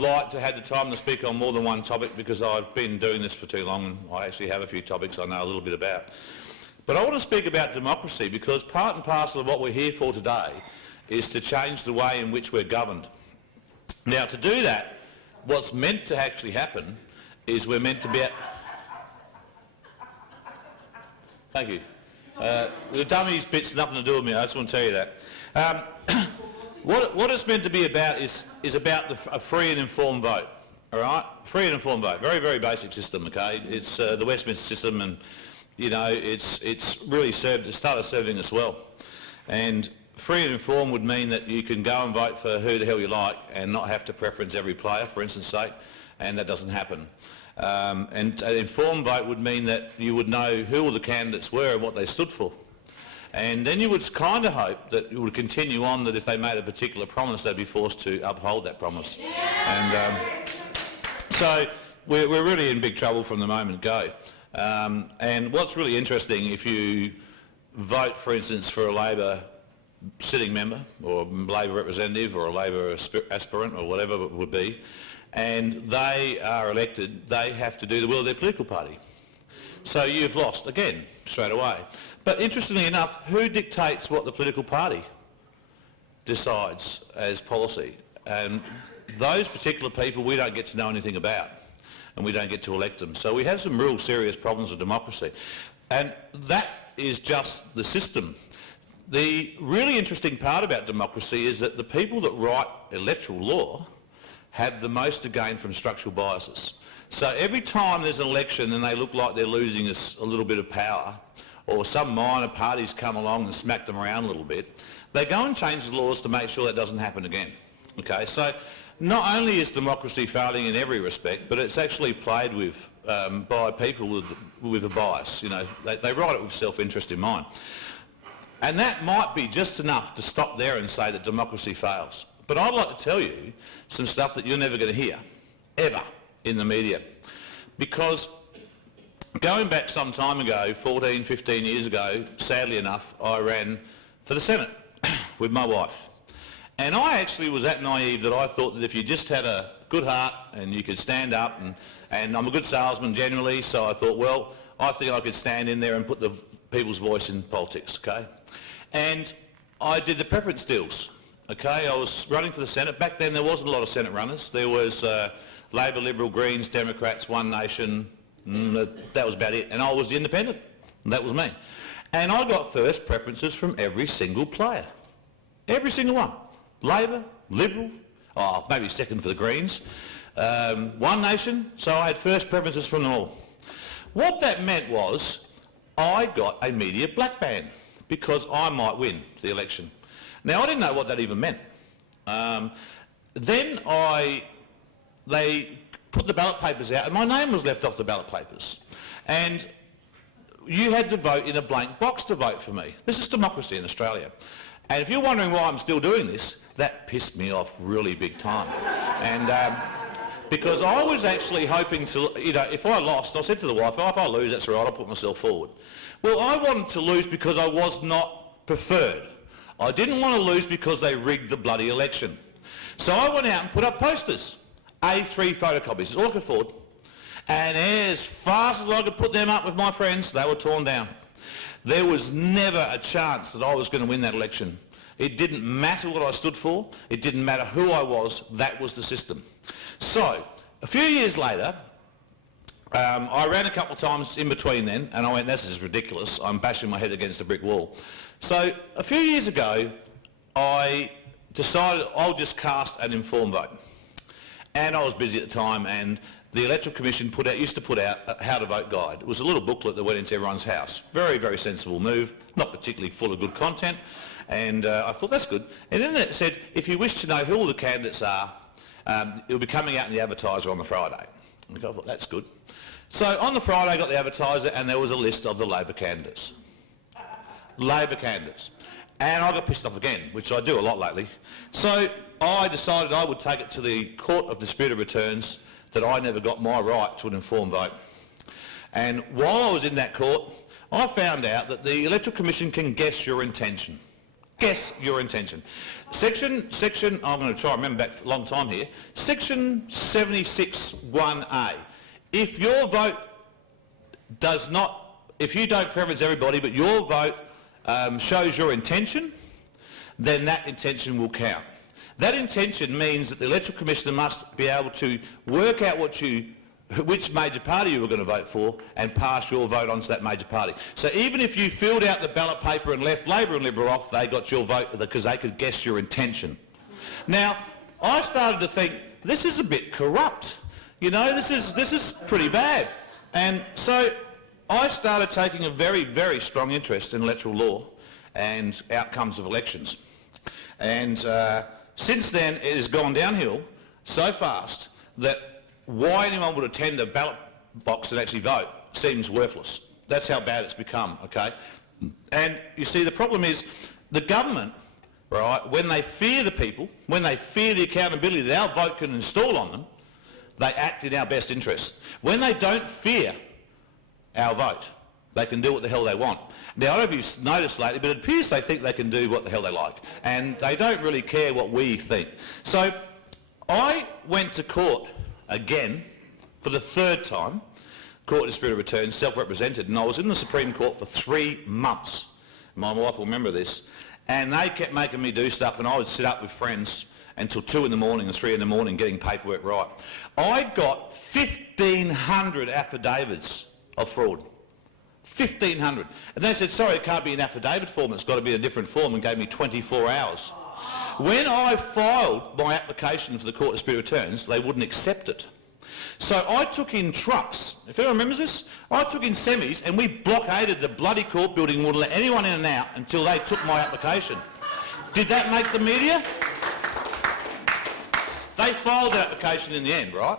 like to have the time to speak on more than one topic because I've been doing this for too long and I actually have a few topics I know a little bit about. But I want to speak about democracy because part and parcel of what we're here for today is to change the way in which we're governed. Now, to do that, what's meant to actually happen is we're meant to be at... Thank you. The dummies bit's nothing to do with me, I just want to tell you that. What it's meant to be about is about a free and informed vote, all right? Free and informed vote, very, very basic system, okay? It's the Westminster system and, you know, it's really started serving us well. And free and informed would mean that you can go and vote for who the hell you like and not have to preference every player, for instance sake, and that doesn't happen. And an informed vote would mean that you would know who all the candidates were and what they stood for. And then you would kind of hope that it would continue on, that if they made a particular promise, they'd be forced to uphold that promise. And so we're really in big trouble from the moment go. And what's really interesting, if you vote, for instance, for a Labor sitting member or a Labor representative or a Labor aspirant or whatever it would be, and they are elected, they have to do the will of their political party. So you've lost again straight away. But interestingly enough, who dictates what the political party decides as policy? And those particular people we don't get to know anything about, and we don't get to elect them. So we have some real serious problems with democracy. And that is just the system. The really interesting part about democracy is that the people that write electoral law have the most to gain from structural biases. So every time there's an election and they look like they're losing a little bit of power, or some minor parties come along and smack them around a little bit, they go and change the laws to make sure that doesn't happen again. Okay, so not only is democracy failing in every respect, but it's actually played with by people with a bias. You know, they write it with self-interest in mind. And that might be just enough to stop there and say that democracy fails. But I'd like to tell you some stuff that you're never going to hear, ever, in the media. Because going back some time ago, 14, 15 years ago, sadly enough, I ran for the Senate with my wife. And I actually was that naive that I thought that if you just had a good heart and you could stand up, and I'm a good salesman generally, so I thought, well, I think I could stand in there and put the people's voice in politics, okay? And I did the preference deals, okay? I was running for the Senate. Back then there wasn't a lot of Senate runners. There was Labor, Liberal, Greens, Democrats, One Nation. That was about it. And I was the independent. And that was me. And I got first preferences from every single player. Every single one. Labor, Liberal, maybe second for the Greens, One Nation, so I had first preferences from them all. What that meant was I got a media black ban because I might win the election. Now, I didn't know what that even meant. Then they put the ballot papers out and my name was left off the ballot papers. And you had to vote in a blank box to vote for me. This is democracy in Australia. And if you're wondering why I'm still doing this, that pissed me off really big time. And because I was actually hoping to, you know, if I lost, I said to the wife, oh, if I lose, that's all right, I'll put myself forward. Well, I wanted to lose because I was not preferred. I didn't want to lose because they rigged the bloody election. So I went out and put up posters, A3 photocopies, it's all I could afford. And as fast as I could put them up with my friends, they were torn down. There was never a chance that I was going to win that election. It didn't matter what I stood for, it didn't matter who I was, that was the system. So, a few years later, I ran a couple of times in between then, and I went, this is ridiculous, I'm bashing my head against a brick wall. So, a few years ago, I decided I'll just cast an informed vote. And I was busy at the time, and the Electoral Commission used to put out a how to vote guide. It was a little booklet that went into everyone's house. Very, very sensible move, not particularly full of good content. And I thought, that's good. And then it said, if you wish to know who all the candidates are, it'll be coming out in the advertiser on the Friday. And I thought, that's good. So on the Friday I got the advertiser and there was a list of the Labor candidates. Labor candidates. And I got pissed off again, which I do a lot lately. So I decided I would take it to the Court of Disputed Returns that I never got my right to an informed vote. And while I was in that court, I found out that the Electoral Commission can guess your intention. guess your intention. Section, I'm going to try and remember back for a long time here, section 76(1)(a). If your vote does not, if you don't preference everybody but your vote shows your intention, then that intention will count. That intention means that the Electoral Commissioner must be able to work out which major party you were going to vote for and pass your vote on to that major party. So even if you filled out the ballot paper and left Labor and Liberal off, they got your vote because they could guess your intention. Now, I started to think, this is a bit corrupt. You know, this is pretty bad. And so I started taking a very, very strong interest in electoral law and outcomes of elections. And since then, it has gone downhill so fast that why anyone would attend a ballot box and actually vote seems worthless. That's how bad it's become, okay? And you see, the problem is the government, right, when they fear the people, when they fear the accountability that our vote can install on them, they act in our best interest. When they don't fear our vote, they can do what the hell they want. Now, I don't know if you've noticed lately, but it appears they think they can do what the hell they like, and they don't really care what we think. So I went to court again for the third time, Court of Disputed Returns, self-represented, and I was in the Supreme Court for 3 months. My wife will remember this. And they kept making me do stuff, and I would sit up with friends until 2 in the morning and 3 in the morning getting paperwork right. I got 1,500 affidavits of fraud. 1,500. And they said, sorry, it can't be an affidavit form, it's got to be a different form, and gave me 24 hours. When I filed my application for the Court of Disputed Returns, they wouldn't accept it. So I took in trucks, if anyone remembers this, I took in semis and we blockaded the bloody court building, wouldn't let anyone in and out until they took my application. Did that make the media? They filed the application in the end, right?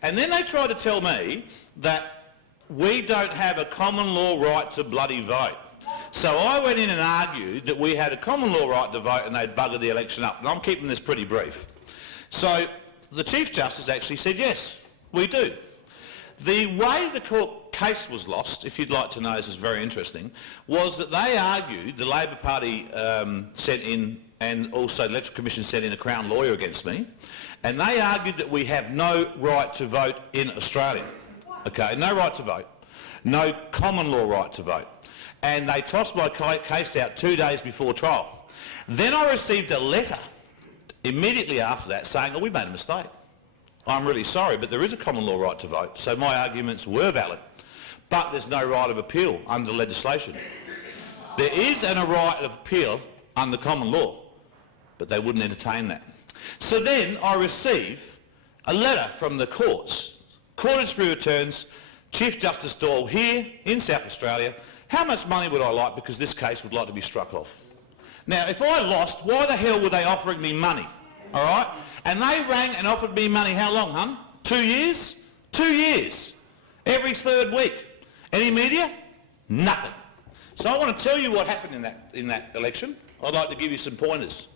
And then they tried to tell me that we don't have a common law right to bloody vote. So I went in and argued that we had a common law right to vote and they'd buggered the election up. And I'm keeping this pretty brief. So the Chief Justice actually said, yes, we do. The way the court case was lost, if you'd like to know, this is very interesting, was that they argued, the Labor Party sent in, and also the Electoral Commission sent in a Crown lawyer against me, and they argued that we have no right to vote in Australia. Okay, no right to vote, no common law right to vote. And they tossed my case out 2 days before trial. Then I received a letter immediately after that saying, oh, we made a mistake. I'm really sorry, but there is a common law right to vote, so my arguments were valid. But there's no right of appeal under legislation. There is a right of appeal under common law, but they wouldn't entertain that. So then I receive a letter from the courts, Court of Disputed Returns, Chief Justice Doyle here in South Australia, how much money would I like because this case would like to be struck off? Now, if I lost, why the hell were they offering me money? All right? And they rang and offered me money how long, hun? 2 years? 2 years. Every third week. Any media? Nothing. So I want to tell you what happened in that election. I'd like to give you some pointers.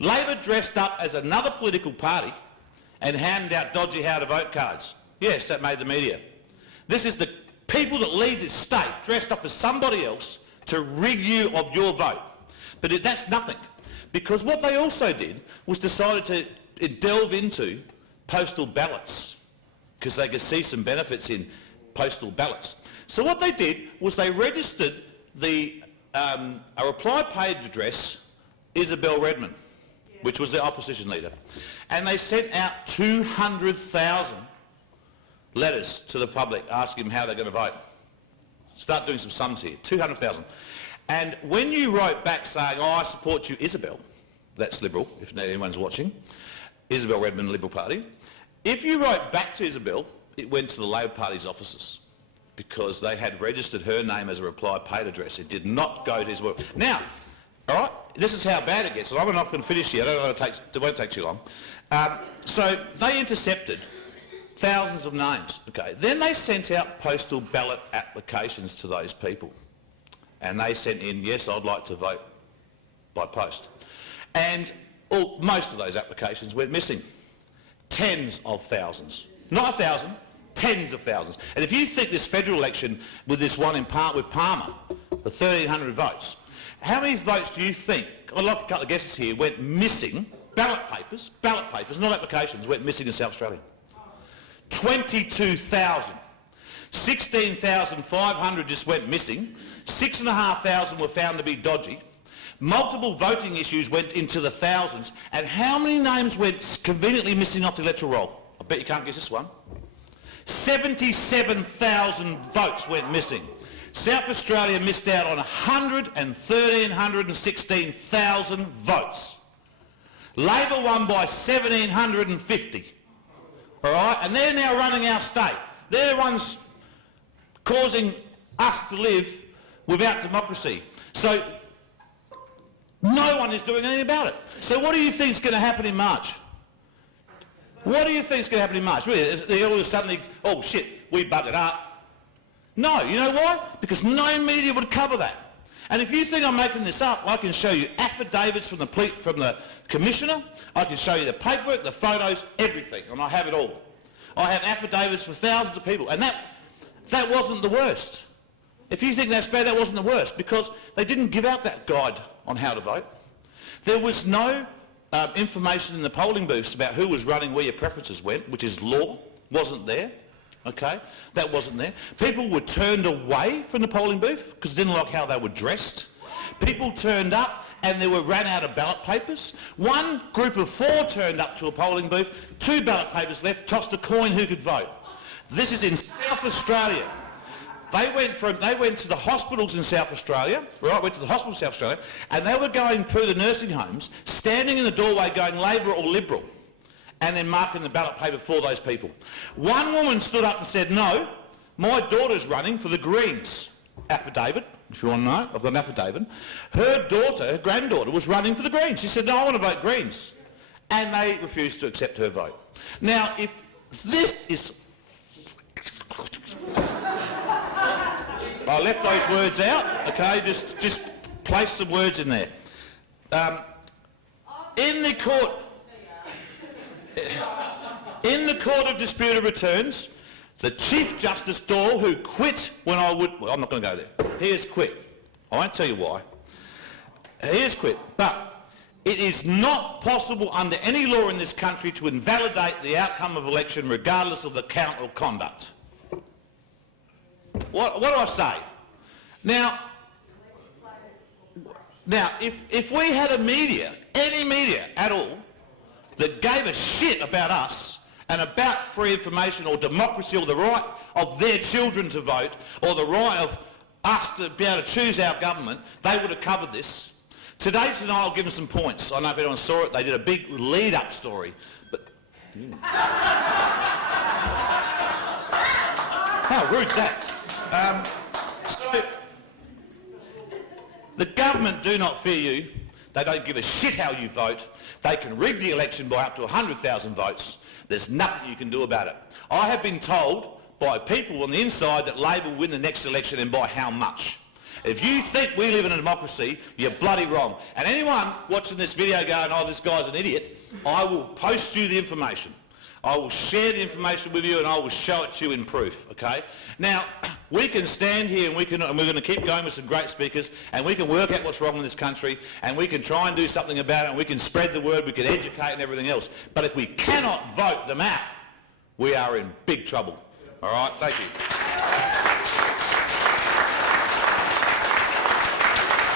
Labor dressed up as another political party and handed out dodgy how-to-vote cards. Yes, that made the media. This is the people that lead this state dressed up as somebody else to rig you of your vote. But that's nothing. Because what they also did was decided to delve into postal ballots because they could see some benefits in postal ballots. So what they did was they registered a reply page address, Isabel Redman, which was the opposition leader, and they sent out 200,000 letters to the public asking them how they're going to vote. Start doing some sums here, 200,000. And when you wrote back saying, oh, I support you, Isabel, that's Liberal, if anyone's watching, Isabel Redman, Liberal Party, if you wrote back to Isabel, it went to the Labor Party's offices because they had registered her name as a reply paid address. It did not go to Isabel. Now, all right, this is how bad it gets. And I'm not going to finish here. I don't know it won't take too long. So they intercepted thousands of names. Okay. Then they sent out postal ballot applications to those people. And they sent in, yes, I'd like to vote by post. And most of those applications went missing. Tens of thousands. Not 1,000, tens of thousands. And if you think this federal election with this one with Palmer, the 1,300 votes, how many votes do you think like a couple of guesses here, went missing, ballot papers, not applications, went missing in South Australia. 22,000. 16,500 just went missing. 6,500 were found to be dodgy. Multiple voting issues went into the thousands. And how many names went conveniently missing off the electoral roll? I bet you can't guess this one. 77,000 votes went missing. South Australia missed out on 116,000 votes. Labor won by 1,750. All right? And they're now running our state. They're the ones causing us to live without democracy. So no one is doing anything about it. So what do you think is going to happen in March? What do you think is going to happen in March? They all suddenly, oh shit, we buggered up. No, you know why? Because no media would cover that. And if you think I'm making this up, I can show you affidavits from the Commissioner, I can show you the paperwork, the photos, everything, and I have it all. I have affidavits for thousands of people, and that wasn't the worst. If you think that's bad, that wasn't the worst, because they didn't give out that guide on how to vote. There was no information in the polling booths about who was running, where your preferences went, which is law, wasn't there. Okay, that wasn't there. People were turned away from the polling booth because they didn't like how they were dressed. People turned up and they were ran out of ballot papers. One group of 4 turned up to a polling booth, 2 ballot papers left, tossed a coin who could vote. This is in South Australia. They went to the hospitals in South Australia, right, went to the hospitals in South Australia, and they were going through the nursing homes, standing in the doorway going Labor or Liberal, and then marking the ballot paper for those people. One woman stood up and said, no, my daughter's running for the Greens. Affidavit, if you want to know, I've got an affidavit. Her granddaughter was running for the Greens. She said, no, I want to vote Greens. And they refused to accept her vote. Now, if this is... I left those words out, okay, just place some words in there. In the Court of Disputed Returns, the Chief Justice Doyle, who quit when I would... Well, I'm not going to go there. He has quit. I won't tell you why. He has quit. But it is not possible under any law in this country to invalidate the outcome of election regardless of the count or conduct. What do I say? Now if we had a media, any media at all, that gave a shit about us and about free information or democracy or the right of their children to vote or the right of us to be able to choose our government, they would have covered this. Today tonight I'll give them some points. I don't know if anyone saw it. They did a big lead-up story. But how rude's that? So the government do not fear you. They don't give a shit how you vote. They can rig the election by up to 100,000 votes. There's nothing you can do about it. I have been told by people on the inside that Labor will win the next election and by how much. If you think we live in a democracy, you're bloody wrong. And anyone watching this video going, oh, this guy's an idiot, I will post you the information. I will share the information with you and I will show it to you in proof, okay? Now, we can stand here and we're going to keep going with some great speakers and we can work out what's wrong in this country and we can try and do something about it and we can spread the word, we can educate and everything else. But if we cannot vote them out, we are in big trouble. All right, thank you.